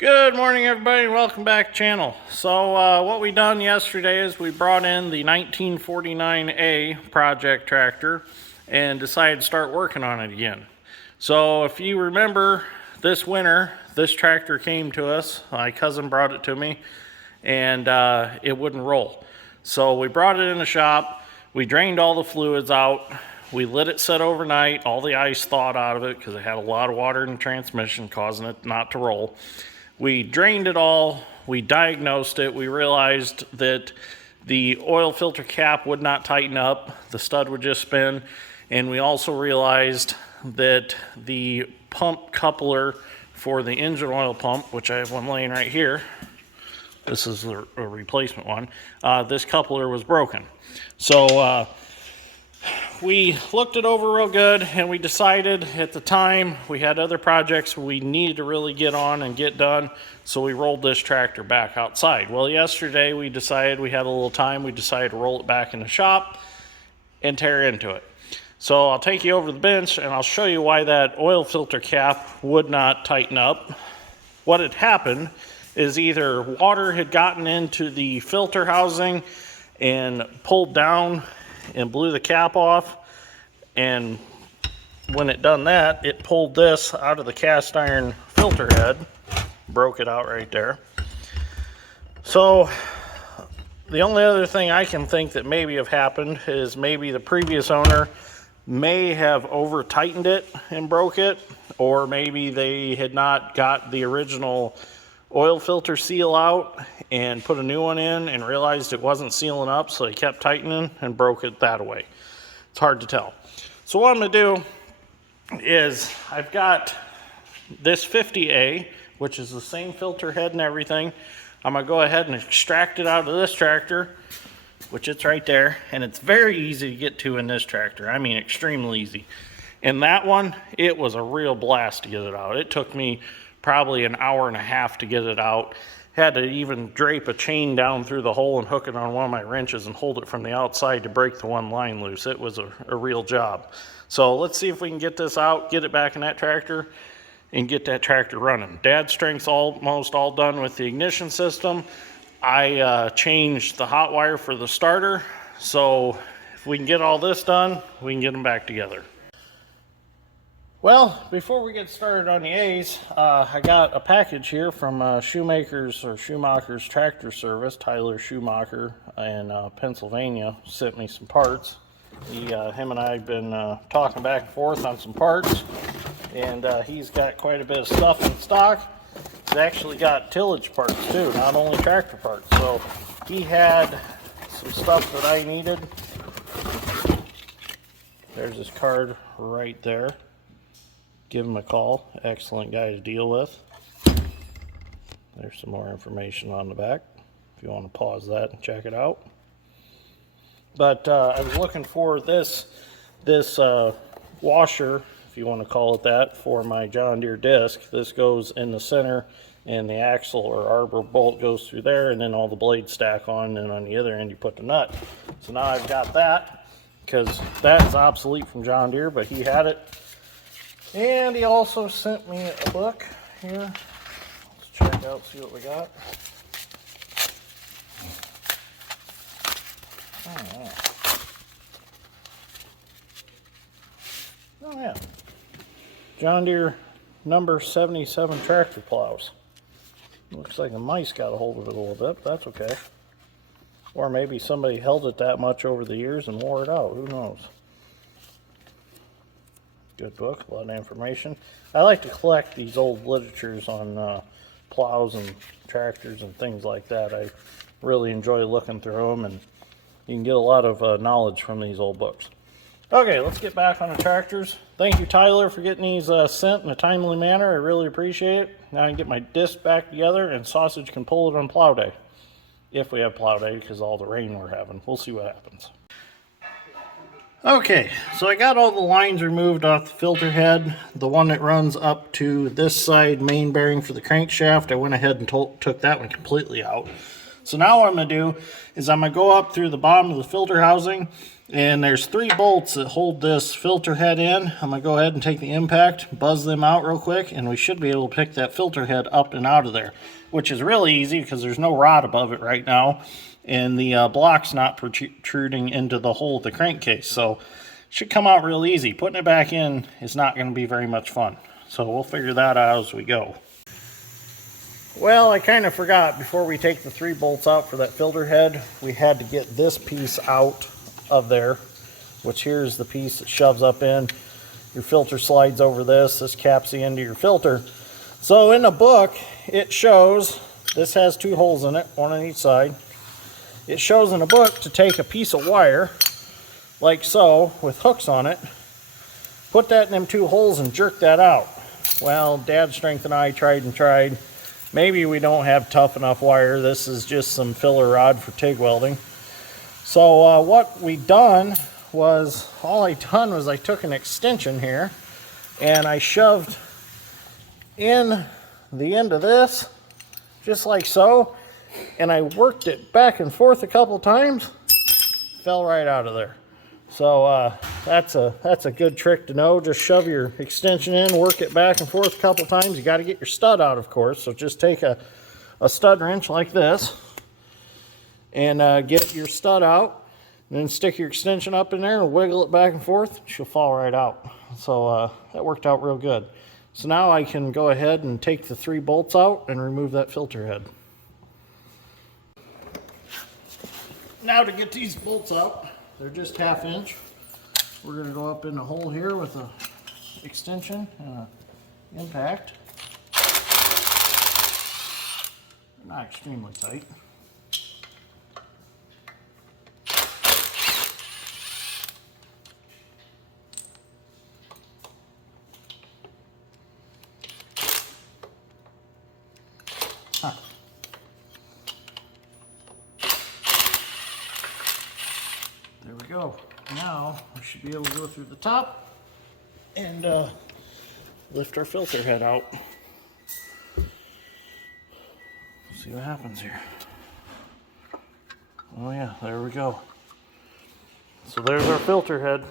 Good morning, everybody, and welcome back to the channel. So what we done yesterday is we brought in the 1949A project tractor and decided to start working on it again. So if you remember, this winter this tractor came to us. My cousin brought it to me, and it wouldn't roll. So we brought it in the shop, we drained all the fluids out, we let it set overnight, all the ice thawed out of it because it had a lot of water in the transmission causing it not to roll. We drained it all, we diagnosed it, we realized that the oil filter cap would not tighten up, the stud would just spin, and we also realized that the pump coupler for the engine oil pump, which I have one laying right here, this is a replacement one, this coupler was broken. So we looked it over real good, and we decided at the time we had other projects we needed to really get on and get done, so we rolled this tractor back outside. Well, yesterday we decided we had a little time. We decided to roll it back in the shop and tear into it. So I'll take you over to the bench and I'll show you why that oil filter cap would not tighten up. What had happened is either water had gotten into the filter housing and pulled down and blew the cap off, and when it done that, it pulled this out of the cast iron filter head, broke it out right there. So the only other thing I can think that maybe have happened is maybe the previous owner may have over tightened it and broke it, or maybe they had not got the original oil filter seal out and put a new one in and realized it wasn't sealing up, so they kept tightening and broke it that way. It's hard to tell. So what I'm going to do is I've got this 50A, which is the same filter head and everything. I'm going to go ahead and extract it out of this tractor, which it's right there, and it's very easy to get to in this tractor. I mean, extremely easy. In that one, it was a real blast to get it out. It took me probably an hour and a half to get it out. Had to even drape a chain down through the hole and hook it on one of my wrenches and hold it from the outside to break the one line loose. It was a real job. So let's see if we can get this out, get it back in that tractor, and get that tractor running. Dad strength's almost all done with the ignition system. I changed the hot wire for the starter. So if we can get all this done, we can get them back together. Well, before we get started on the A's, I got a package here from Schumacher's Tractor Service. Tyler Schumacher in Pennsylvania sent me some parts. Him and I have been talking back and forth on some parts, and he's got quite a bit of stuff in stock. He's actually got tillage parts too, not only tractor parts. So he had some stuff that I needed. There's his card right there. Give him a call. Excellent guy to deal with. There's some more information on the back if you want to pause that and check it out. But I was looking for this washer, if you want to call it that, for my John Deere disc. This goes in the center, and the axle or arbor bolt goes through there, and then all the blades stack on, and on the other end you put the nut. So now I've got that, because that's obsolete from John Deere, but he had it. And he also sent me a book here. Let's check out, see what we got. Oh yeah. John Deere number 77 tractor plows. Looks like the mice got a hold of it a little bit, but that's okay. Or maybe somebody held it that much over the years and wore it out. Who knows? Good book, a lot of information. I like to collect these old literatures on plows and tractors and things like that. I really enjoy looking through them, and you can get a lot of knowledge from these old books. Okay, let's get back on the tractors. Thank you, Tyler, for getting these sent in a timely manner. I really appreciate it. Now I can get my disc back together, and Sausage can pull it on plow day. If we have plow day, because of all the rain we're having. We'll see what happens. Okay, so I got all the lines removed off the filter head. The one that runs up to this side main bearing for the crankshaft, I went ahead and took that one completely out. So now what I'm going to do is I'm going to go up through the bottom of the filter housing And there's 3 bolts that hold this filter head in. I'm going to go ahead and take the impact, buzz them out real quick, and we should be able to pick that filter head up and out of there, which is really easy because there's no rod above it right now, and the block's not protruding into the hole of the crankcase. So it should come out real easy. Putting it back in is not going to be very much fun. So we'll figure that out as we go. Well, I kind of forgot, before we take the 3 bolts out for that filter head, we had to get this piece out of there, which here's the piece that shoves up in. Your filter slides over this. This caps the end of your filter. So in the book, it shows, this has 2 holes in it, one on each side. It shows in the book to take a piece of wire, like so, with hooks on it, put that in them 2 holes and jerk that out. Well, Dad Strength and I tried and tried. Maybe we don't have tough enough wire. This is just some filler rod for TIG welding. So what we done was, I took an extension here and I shoved in the end of this, just like so, and I worked it back and forth a couple times, fell right out of there. So that's a good trick to know. Just shove your extension in, work it back and forth a couple times. You got to get your stud out, of course, so just take a stud wrench like this and get your stud out, and then stick your extension up in there and wiggle it back and forth. She'll fall right out. So that worked out real good. So now I can go ahead and take the 3 bolts out and remove that filter head. Now to get these bolts out, they're just 1/2 inch. We're going to go up in the hole here with a extension and an impact. They're not extremely tight. There we go. Now we should be able to go through the top and lift our filter head out. See what happens here. Oh yeah, there we go. So there's our filter head.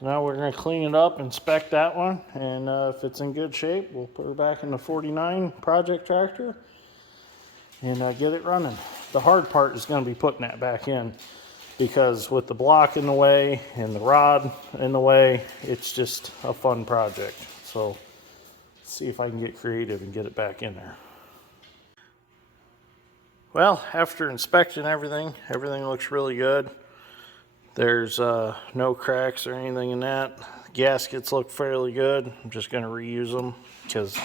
So now we're going to clean it up, inspect that one, and if it's in good shape, we'll put her back in the 49 project tractor and get it running. The hard part is going to be putting that back in, because with the block in the way and the rod in the way, it's just a fun project. So let's see if I can get creative and get it back in there. Well, after inspecting everything looks really good. There's no cracks or anything in that. The gaskets look fairly good. I'm just going to reuse them, because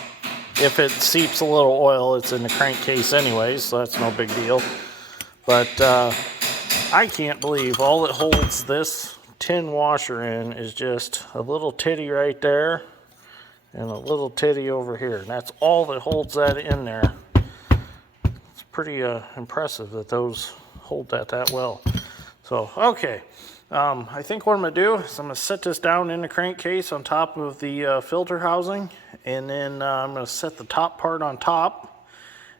if it seeps a little oil, it's in the crankcase anyways, so that's no big deal. But I can't believe all that holds this tin washer in is just a little titty right there and a little titty over here. And that's all that holds that in there. It's pretty impressive that those hold that well. So, okay. I think what I'm going to do is I'm going to set this down in the crankcase on top of the filter housing. And then I'm going to set the top part on top.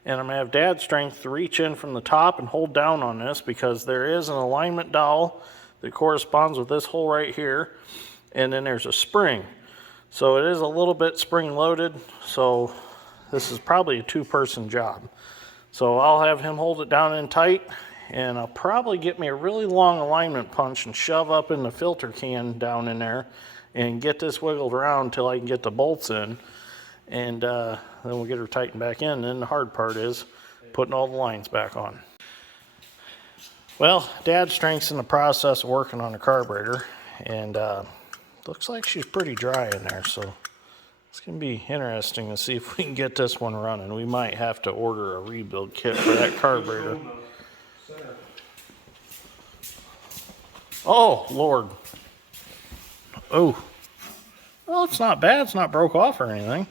And I'm going to have Dad Strength to reach in from the top and hold down on this, because there is an alignment dowel that corresponds with this hole right here. And then there's a spring. So it is a little bit spring loaded. So this is probably a 2-person job. So I'll have him hold it down in tight. And I'll probably get me a really long alignment punch and shove up in the filter can down in there and get this wiggled around until I can get the bolts in. And then we'll get her tightened back in. And then the hard part is putting all the lines back on. Well, Dad Strength's in the process of working on the carburetor, and looks like she's pretty dry in there, so it's going to be interesting to see if we can get this one running. We might have to order a rebuild kit for that carburetor. Oh, Lord. Oh. Well, it's not bad. It's not broke off or anything.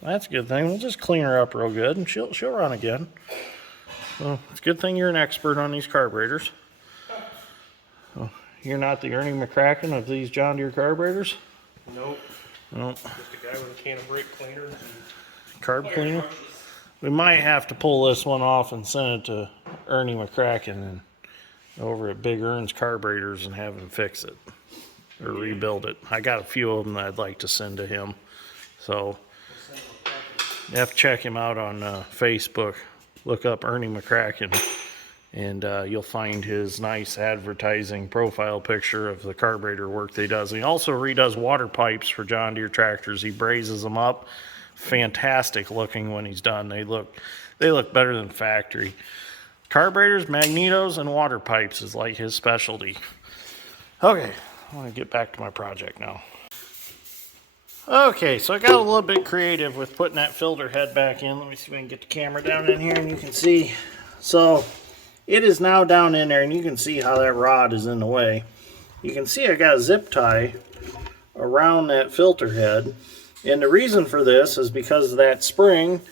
That's a good thing. We'll just clean her up real good, and she'll run again. So it's a good thing you're an expert on these carburetors. So you're not the Ernie McCracken of these John Deere carburetors? Nope. Nope. Just a guy with a can of brake cleaner. Carb cleaner? We might have to pull this one off and send it to Ernie McCracken and over at Big Earn's Carburetors and have him fix it or rebuild it. I got a few of them that I'd like to send to him. So you have to check him out on Facebook. Look up Ernie McCracken, and you'll find his nice advertising profile picture of the carburetor work that he does. He also redoes water pipes for John Deere tractors. He brazes them up. Fantastic looking when he's done. They look better than factory. Carburetors, magnetos, and water pipes is like his specialty. Okay, I want to get back to my project now. Okay, so I got a little bit creative with putting that filter head back in. Let me see if I can get the camera down in here and you can see. So it is now down in there and you can see how that rod is in the way. You can see I got a zip tie around that filter head. And the reason for this is because of that spring,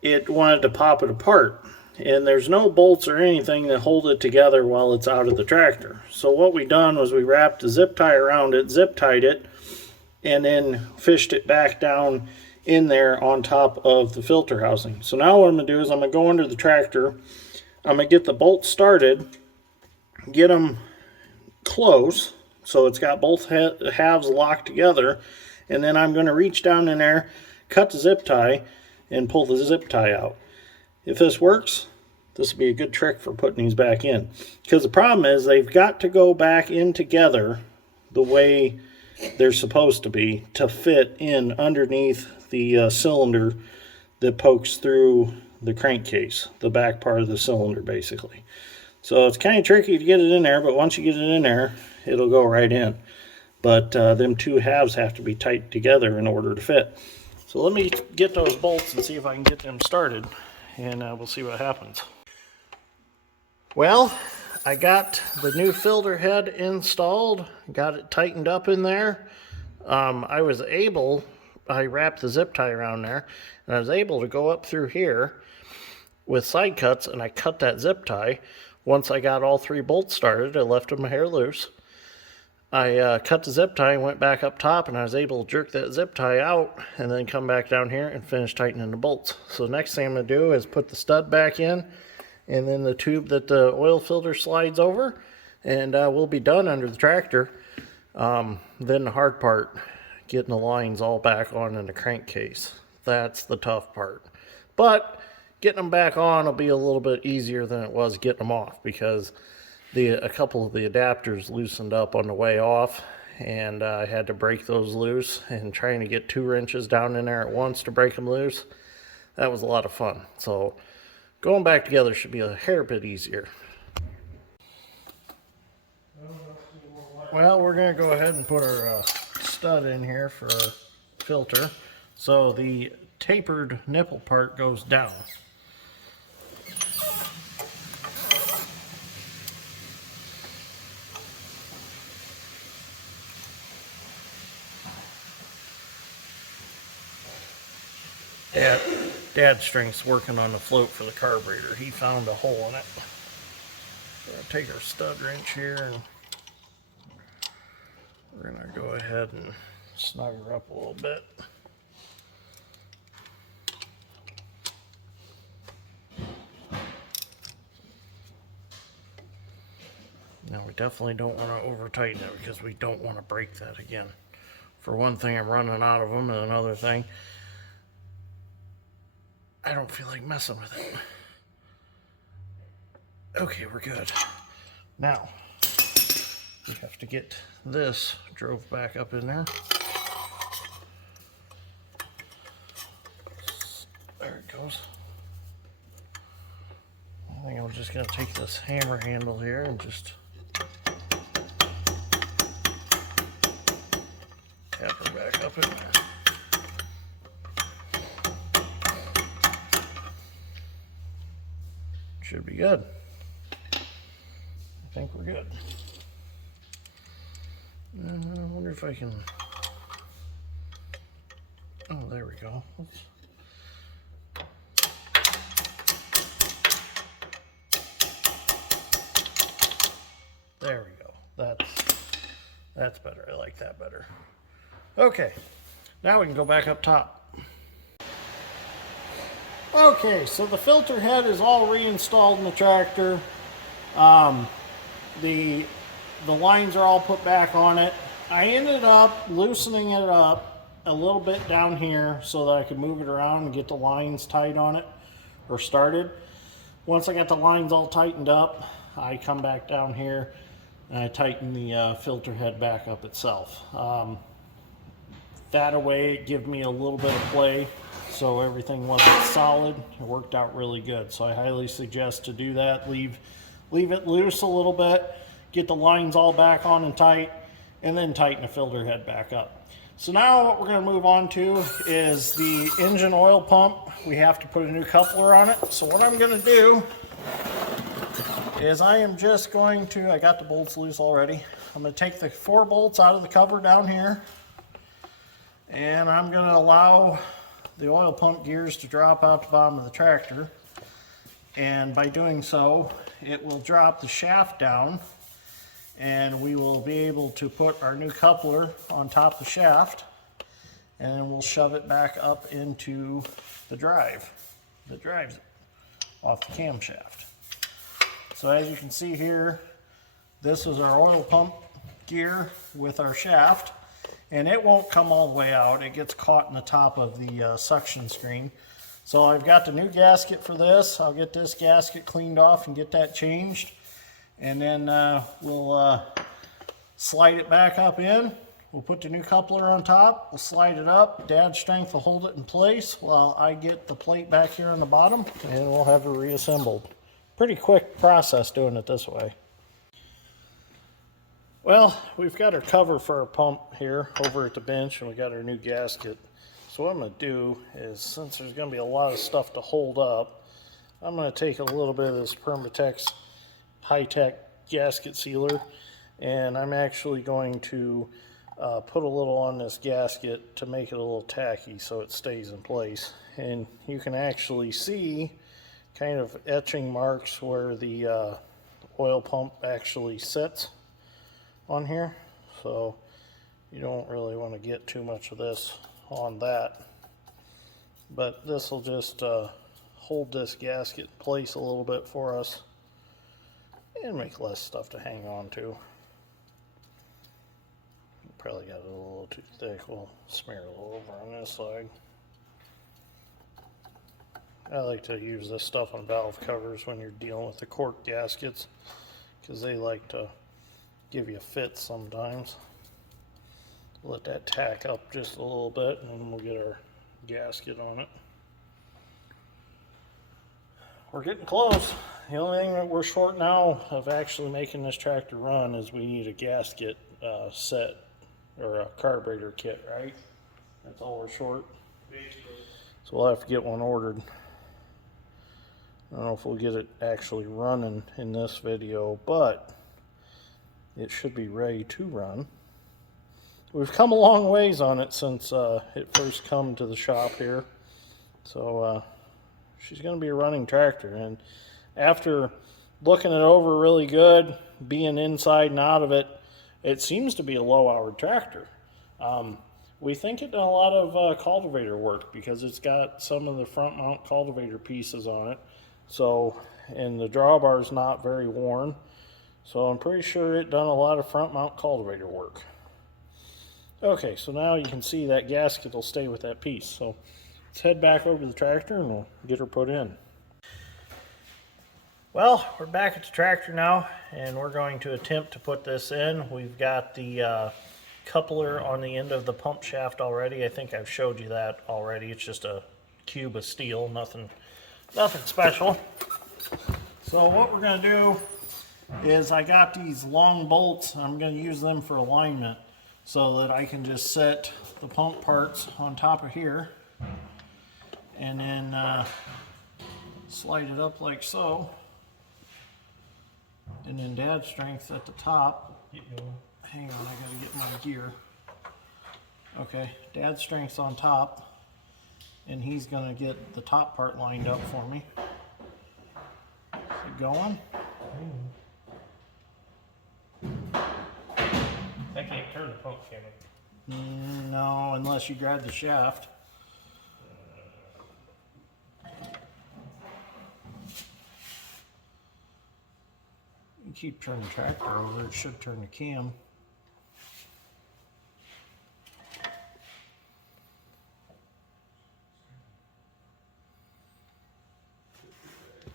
it wanted to pop it apart. And there's no bolts or anything that hold it together while it's out of the tractor. So what we done was we wrapped a zip tie around it, zip tied it, and then fished it back down in there on top of the filter housing. So now what I'm going to do is I'm going to go under the tractor, I'm going to get the bolts started, get them close so it's got both halves locked together, and then I'm going to reach down in there, cut the zip tie, and pull the zip tie out. If this works, this will be a good trick for putting these back in. Because the problem is they've got to go back in together the way they're supposed to be to fit in underneath the cylinder that pokes through the crankcase, the back part of the cylinder basically. So it's kind of tricky to get it in there, but once you get it in there, it'll go right in. But them two halves have to be tight together in order to fit. So let me get those bolts and see if I can get them started, and we'll see what happens. Well, I got the new filter head installed, got it tightened up in there. I wrapped the zip tie around there, and I was able to go up through here with side cuts, and I cut that zip tie. Once I got all three bolts started, I left them a hair loose. I cut the zip tie and went back up top, and I was able to jerk that zip tie out and then come back down here and finish tightening the bolts. So next thing I'm going to do is put the stud back in, and then the tube that the oil filter slides over, and we'll be done under the tractor. Then the hard part, getting the lines all back on in the crankcase. That's the tough part. But getting them back on will be a little bit easier than it was getting them off, because a couple of the adapters loosened up on the way off, and I had to break those loose, and trying to get 2 wrenches down in there at once to break them loose, that was a lot of fun. So going back together should be a hair bit easier. Well, we're going to go ahead and put our stud in here for our filter. So the tapered nipple part goes down. Dad's strength's working on the float for the carburetor. He found a hole in it. So I'll take our stud wrench here, and we're going to go ahead and snug her up a little bit. Now we definitely don't want to over tighten it, because we don't want to break that again. For one thing, I'm running out of them, and another thing, I don't feel like messing with it. Okay, we're good. Now, we have to get this drove back up in there. There it goes. I think I'm just going to take this hammer handle here and just tap her back up in there. Should be good. I think we're good. I wonder if I can... Oh, there we go. There we go. That's better. I like that better. Okay, now we can go back up top. Okay, so the filter head is all reinstalled in the tractor. the lines are all put back on it. I ended up loosening it up a little bit down here so that I could move it around and get the lines tight on it, or started. Once I got the lines all tightened up, I come back down here and I tighten the filter head back up itself. That way it gave me a little bit of play, so everything wasn't solid. It worked out really good. So I highly suggest to do that. Leave it loose a little bit, get the lines all back on and tight, and then tighten the filter head back up. So now what we're going to move on to is the engine oil pump. We have to put a new coupler on it. So what I'm going to do is I am just going to, I got the bolts loose already. I'm going to take the 4 bolts out of the cover down here, and I'm going to allow the oil pump gears to drop out the bottom of the tractor. And by doing so, it will drop the shaft down, and we will be able to put our new coupler on top of the shaft, and then we'll shove it back up into the drive that drives it off the camshaft. So as you can see here, this is our oil pump gear with our shaft, and it won't come all the way out. It gets caught in the top of the suction screen. So I've got the new gasket for this. I'll get this gasket cleaned off and get that changed, and then we'll slide it back up in. We'll put the new coupler on top. We'll slide it up. Dad's strength will hold it in place while I get the plate back here on the bottom, and we'll have it reassembled. Pretty quick process doing it this way. Well, we've got our cover for our pump here over at the bench, and we got our new gasket. So what I'm going to do is, since there's going to be a lot of stuff to hold up, I'm going to take a little bit of this Permatex high-tech gasket sealer, and I'm actually going to put a little on this gasket to make it a little tacky so it stays in place. And you can actually see kind of etching marks where the oil pump actually sits on here, so you don't really want to get too much of this on that, but this will just hold this gasket in place a little bit for us and make less stuff to hang on to. Probably got it a little too thick. We'll smear a little over on this side. I like to use this stuff on valve covers when you're dealing with the cork gaskets, because they like to give you fits sometimes. Let that tack up just a little bit, and then we'll get our gasket on it. We're getting close. The only thing that we're short now of actually making this tractor run is we need a gasket set, or a carburetor kit, right? That's all we're short. So we'll have to get one ordered. I don't know if we'll get it actually running in this video, but it should be ready to run. We've come a long ways on it since it first come to the shop here. So she's going to be a running tractor. And after looking it over really good, being inside and out of it, it seems to be a low-hour tractor. We think it done a lot of cultivator work because it's got some of the front mount cultivator pieces on it. So, and the drawbar's not very worn. So I'm pretty sure it done a lot of front mount cultivator work. Okay, so now you can see that gasket will stay with that piece. So let's head back over to the tractor and we'll get her put in. Well, we're back at the tractor now, and we're going to attempt to put this in. We've got the coupler on the end of the pump shaft already. I think I've showed you that already. It's just a cube of steel, nothing special. So what we're going to do is I got these long bolts. I'm going to use them for alignment so that I can just set the pump parts on top of here and then slide it up like so, and then Dad's strength at the top. Hang on, I gotta get my gear. Okay, Dad's strength's on top, and he's gonna get the top part lined up for me. Is it going? I can't turn the pump, can I? No, unless you grab the shaft. You keep turning the tractor over, it should turn the cam.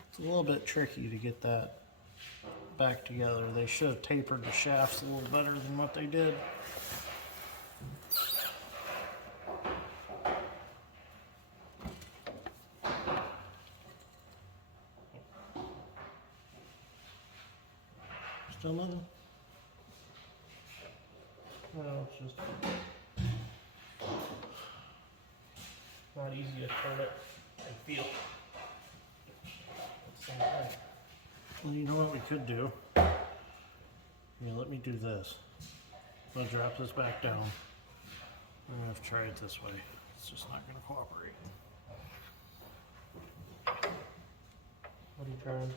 It's a little bit tricky to get that back together. They should have tapered the shafts a little better than what they did. Still nothing? No, it's just not easy to turn it and feel it at the same time. Well, you know what we could do? Yeah, let me do this. I'm gonna drop this back down. I'm gonna have to try it this way. It's just not gonna cooperate. What are you trying?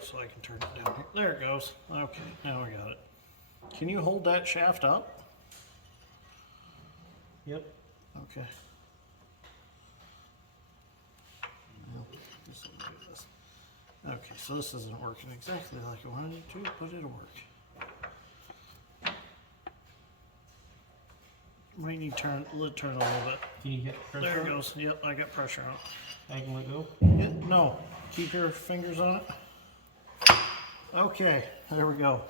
So I can turn it down here. There it goes. Okay, now I got it. Can you hold that shaft up? Yep. Okay. Well, just let me do this. Okay, so this isn't working exactly like I wanted it to, but it'll work. Might need to turn it a little bit. Can you get pressure? There it goes. Yep, I got pressure on it. I can let go. Yeah, no, keep your fingers on it. Okay, there we go.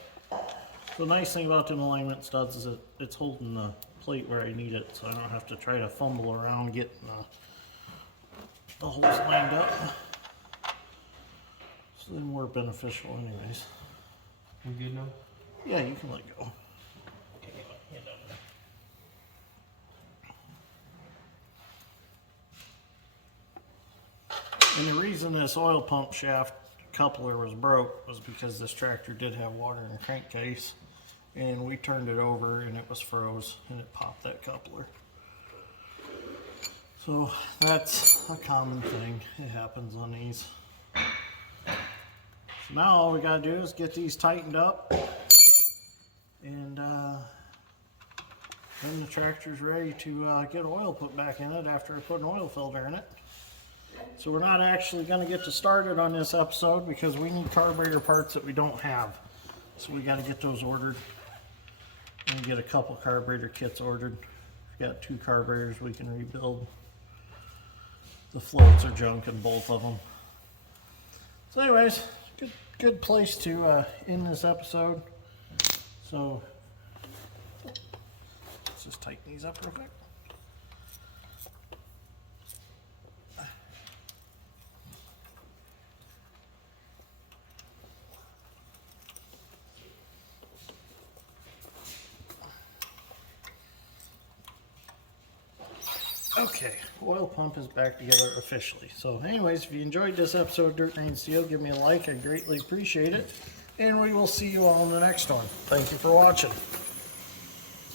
The nice thing about them alignment studs is that it's holding the plate where I need it, so I don't have to try to fumble around getting the holes lined up. So they're more beneficial anyways. We good now? Yeah, you can let go. Okay, get my hand out there. And the reason this oil pump shaft coupler was broke was because this tractor did have water in the crankcase, and we turned it over and it was froze and it popped that coupler. So that's a common thing. It happens on these. So now all we gotta do is get these tightened up, and then the tractor's ready to get oil put back in it after I put an oil filter in it. So we're not actually going to get to started on this episode because we need carburetor parts that we don't have. So we got to get those ordered and get a couple carburetor kits ordered. We've got 2 carburetors we can rebuild. The floats are junk in both of them. So anyways, good place to end this episode. So let's just tighten these up real quick. Okay, oil pump is back together officially. So anyways, if you enjoyed this episode of Dirt Rain Steel, give me a like. I greatly appreciate it. And we will see you all in the next one. Thank you for watching.